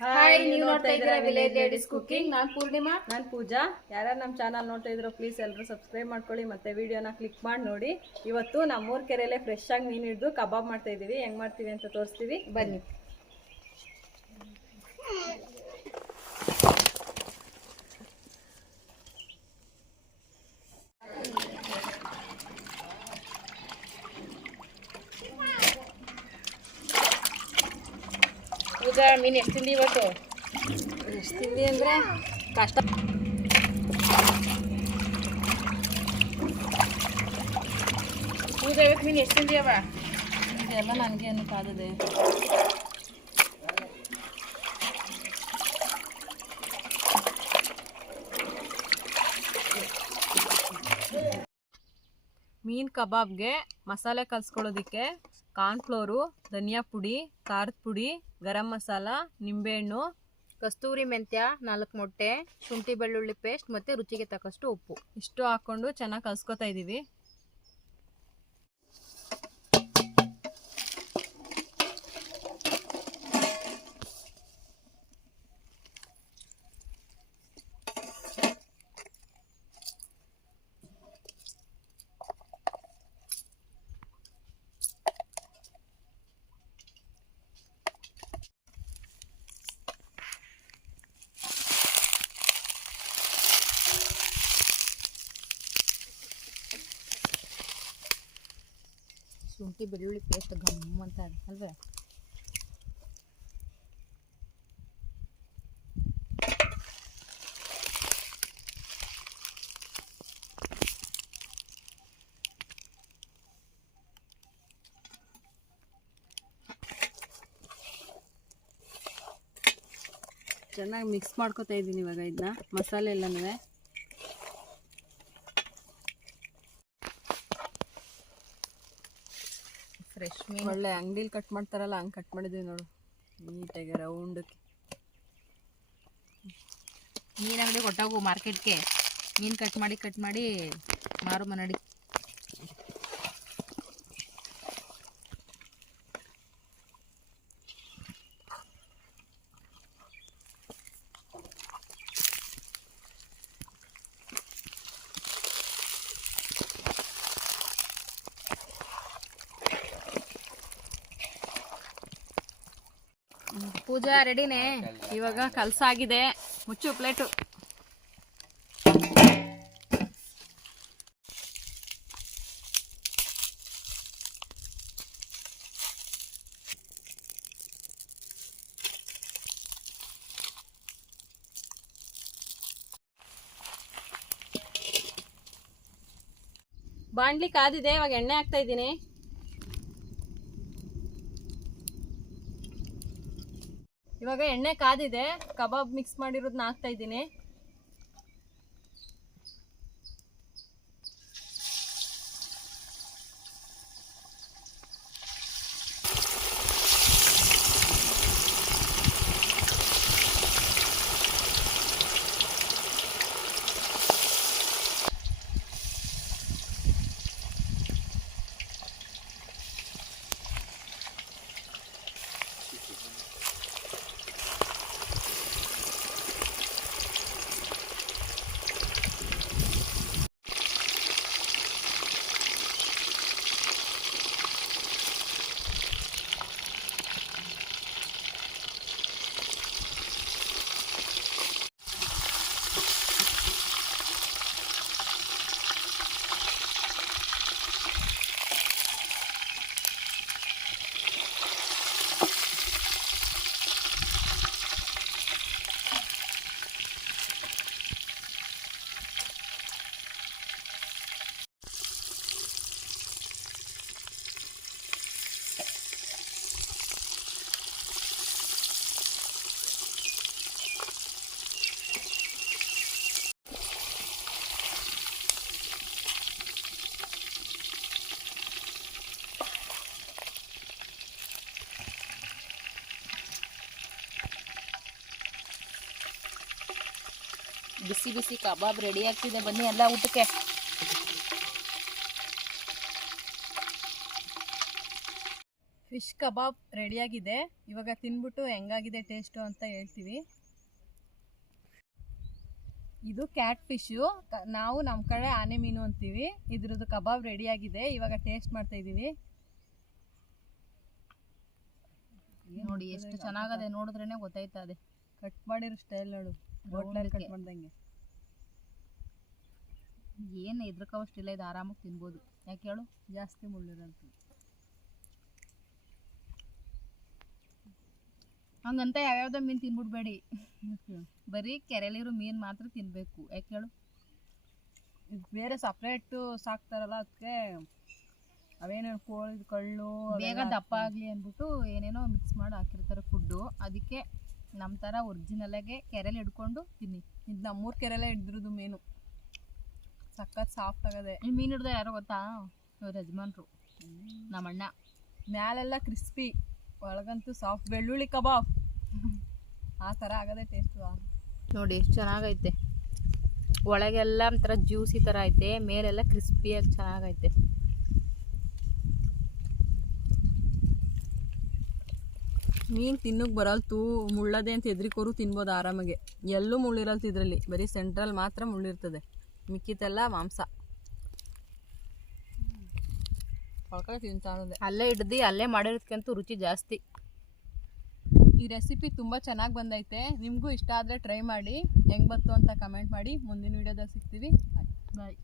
Hi, ನೀವು ನೋಡ್ತಾ ಇದ್ದೀರಾ ವಿಲೇಜ್ ಲೇಡೀಸ್ ಕುಕಿಂಗ್. ನಾನು ಪೂರ್ಣಿಮಾ. ನಾನು ಪೂಜಾ. ಯಾರ್ಯಾರು ನಮ್ಮ ಚಾನಲ್ ನೋಡ್ತಾ ಇದ್ರು ಪ್ಲೀಸ್ ಎಲ್ಲರೂ ಸಬ್ಸ್ಕ್ರೈಬ್ ಮಾಡ್ಕೊಳ್ಳಿ ಮತ್ತು ವಿಡಿಯೋನ ಕ್ಲಿಕ್ ಮಾಡಿ ನೋಡಿ. ಇವತ್ತು ನಮ್ಮೂರ ಕೆರೆಯಲ್ಲೇ ಫ್ರೆಶ್ ಆಗಿ ಮೀನು ಹಿಡಿದು ಕಬಾಬ್ ಮಾಡ್ತಾ ಇದ್ದೀವಿ. ಹೆಂಗೆ ಮಾಡ್ತೀವಿ ಅಂತ ತೋರಿಸ್ತೀವಿ, ಬನ್ನಿ. ಪೂಜಾ, ಮೀನು ಎಷ್ಟು ತಿಂದಿ ಇವತ್ತು? ಎಷ್ಟು ತಿಂಡಿ ಅಂದರೆ ಕಷ್ಟ. ಪೂಜಾ, ಇವತ್ತು ಮೀನು ಎಷ್ಟು ತಿಂದಿಯವ? ಇದೆಲ್ಲ ನನಗೆ ಅನ್ನಕ್ಕಾಗದೆ. ಮೀನು ಕಬಾಬ್ಗೆ ಮಸಾಲೆ ಕಲಿಸ್ಕೊಳ್ಳೋದಕ್ಕೆ ಕಾರ್ನ್ಫ್ಲೋರು, ಧನಿಯಾ ಪುಡಿ, ಖಾರದ ಪುಡಿ, ಗರಂ ಮಸಾಲ, ನಿಂಬೆಹಣ್ಣು, ಕಸ್ತೂರಿ ಮೆಂತ್ಯ, 4 ಮೊಟ್ಟೆ, ಶುಂಠಿ ಬೆಳ್ಳುಳ್ಳಿ ಪೇಸ್ಟ್ ಮತ್ತು ರುಚಿಗೆ ತಕ್ಕಷ್ಟು ಉಪ್ಪು ಇಷ್ಟು ಹಾಕ್ಕೊಂಡು ಚೆನ್ನಾಗಿ ಕಲಿಸ್ಕೊತಾ ಇದ್ದೀವಿ. ಶುಂಠಿ ಬೆಳ್ಳುಳ್ಳಿ ಪೇಸ್ಟ್ ಗಮ್ ಅಂತ ಅಲ್ವೇ? ಚೆನ್ನಾಗಿ ಮಿಕ್ಸ್ ಮಾಡ್ಕೊತಾ ಇದ್ದೀನಿ ಇವಾಗ ಇದನ್ನ, ಮಸಾಲೆ ಎಲ್ಲನೂ. ಫ್ರೆಶ್ ಮೀನು ಒಳ್ಳೆ ಅಂಗಡಿಲಿ ಕಟ್ ಮಾಡ್ತಾರಲ್ಲ ಹಂಗೆ ಕಟ್ ಮಾಡಿದ್ದೀವಿ ನೋಡು, ನೀಟಾಗಿ ರೌಂಡಕ್ಕೆ. ಮೀನು ಅಂಗಡಿ ಕೊಟ್ಟಾಗು ಮಾರ್ಕೆಟ್ಗೆ ಮೀನು ಕಟ್ ಮಾಡಿ ಮಾರು ಮನಡಿ. ಪೂಜಾ ರೆಡಿನೇ? ಇವಾಗ ಕಲಸಾಗಿದೆ, ಮುಚ್ಚು ಪ್ಲೇಟು. ಬಾಣ್ಲಿ ಕಾದಿದೆ, ಇವಾಗ ಎಣ್ಣೆ ಹಾಕ್ತಾ ಇದ್ದೀನಿ. ಇವಾಗ ಎಣ್ಣೆ ಕಾದಿದೆ, ಕಬಾಬ್ ಮಿಕ್ಸ್ ಮಾಡಿರೋದನ್ನ ಹಾಕ್ತಾ ಇದ್ದೀನಿ. ಬಿಸಿ ಬಿಸಿ ಕಬಾಬ್ ರೆಡಿ ಆಗ್ತಿದೆ. ಬನ್ನಿ ಎಲ್ಲ ಊಟಕ್ಕೆ. ಫಿಶ್ ಕಬಾಬ್ ರೆಡಿಯಾಗಿದೆ. ಇವಾಗ ತಿನ್ಬಿಟ್ಟು ಹೆಂಗಾಗಿದೆ ಟೇಸ್ಟು ಅಂತ ಹೇಳ್ತೀವಿ. ಇದು ಕ್ಯಾಟ್ ಫಿಶು, ನಾವು ನಮ್ಮ ಕಡೆ ಆನೆ ಮೀನು ಅಂತೀವಿ. ಇದ್ರದ್ದು ಕಬಾಬ್ ರೆಡಿಯಾಗಿದೆ, ಇವಾಗ ಟೇಸ್ಟ್ ಮಾಡ್ತಾ ಇದ್ದೀವಿ. ನೋಡಿ ಎಷ್ಟು ಚೆನ್ನಾಗದೆ, ನೋಡಿದ್ರೇನೆ ಗೊತ್ತಾಯ್ತದೆ. ಕಟ್ ಮಾಡಿರೋ ಸ್ಟೈಲ್ ನೋಡು, ಹೋಟ್ಲಲ್ಲಿ ಕಟ್ ಮಾಡ್ದಂಗೆ. ಏನು ಎದ್ರಕವಷ್ಟಿಲ್ಲ, ಇದು ಆರಾಮಾಗಿ ತಿನ್ಬೋದು. ಯಾಕೆ ಹೇಳು, ಜಾಸ್ತಿ ಮುಳ್ಳಿರಂತ. ಹಂಗಂತ ಯಾವ್ಯಾವ್ದೋ ಮೀನು ತಿನ್ಬಿಡ್ಬೇಡಿ, ಬರೀ ಕೆರೆಲಿರೋ ಮೀನು ಮಾತ್ರ ತಿನ್ನಬೇಕು. ಯಾಕೆ ಹೇಳು, ಇದು ಬೇರೆ ಸಪ್ರೇಟು ಸಾಕ್ತಾರಲ್ಲ, ಅದಕ್ಕೆ ಅವೇನೇನು ಕೋಳಿ ಕಳ್ಳು ಬೇಗ ದಪ್ಪ ಆಗಲಿ ಅಂದ್ಬಿಟ್ಟು ಏನೇನೋ ಮಿಕ್ಸ್ ಮಾಡಿ ಹಾಕಿರ್ತಾರೆ ಫುಡ್ಡು. ಅದಕ್ಕೆ ನಮ್ಮ ಥರ ಒರಿಜಿನಲಾಗೆ ಕೆರೆಲಿ ಹಿಡ್ಕೊಂಡು ತಿನ್ನಿ. ಇದು ನಮ್ಮೂರು ಕೆರೆಲ್ಲೇ ಹಿಡಿದ್ರದ್ದು ಮೀನು, ಸಖತ್ ಸಾಫ್ಟ್ ಆಗದೆ. ಈ ಮೀನು ಹಿಡ್ದ ಯಾರೋ ಗೊತ್ತಾ, ಇವ್ರ ಯಜಮಾನ್ರು, ನಮ್ಮಣ್ಣ. ಮ್ಯಾಲೆಲ್ಲ ಕ್ರಿಸ್ಪಿ, ಒಳಗಂತೂ ಸಾಫ್ಟ್, ಬೆಳ್ಳುಳ್ಳಿ ಕಬಾಬ್ ಆ ಥರ ಆಗದೆ ಟೇಸ್ಟು. ನೋಡಿ ಎಷ್ಟು ಚೆನ್ನಾಗೈತೆ, ಒಳಗೆಲ್ಲ ಒಂಥರ ಜ್ಯೂಸಿ ಥರ ಐತೆ, ಮೇಲೆಲ್ಲ ಕ್ರಿಸ್ಪಿಯಾಗಿ ಚೆನ್ನಾಗೈತೆ. ಮೀನು ತಿನ್ನೋಕೆ ಬರಲ್ತು, ಮುಳ್ಳದೆ ಅಂತ ಎದ್ರಿಕೋರು ತಿನ್ಬೋದು ಆರಾಮಾಗೆ. ಎಲ್ಲೂ ಮುಳ್ಳಿರಲ್ತು ಇದರಲ್ಲಿ, ಬರೀ ಸೆಂಟ್ರಲ್ ಮಾತ್ರ ಮುಳ್ಳಿರ್ತದೆ, ಮಿಕ್ಕಿತೆಲ್ಲ ಮಾಂಸ. ಒಳಗಡೆ ತಿಂತಾ ಇರೋದೆ, ಅಲ್ಲೇ ಹಿಡ್ದು ಅಲ್ಲೇ ಮಾಡಿರೋದಕ್ಕಂತೂ ರುಚಿ ಜಾಸ್ತಿ. ಈ ರೆಸಿಪಿ ತುಂಬ ಚೆನ್ನಾಗಿ ಬಂದೈತೆ. ನಿಮಗೂ ಇಷ್ಟ ಆದರೆ ಟ್ರೈ ಮಾಡಿ, ಹೆಂಗೆ ಬಂತು ಅಂತ ಕಮೆಂಟ್ ಮಾಡಿ. ಮುಂದಿನ ವೀಡಿಯೋದಲ್ಲಿ ಸಿಗ್ತೀವಿ. ಬಾಯ್.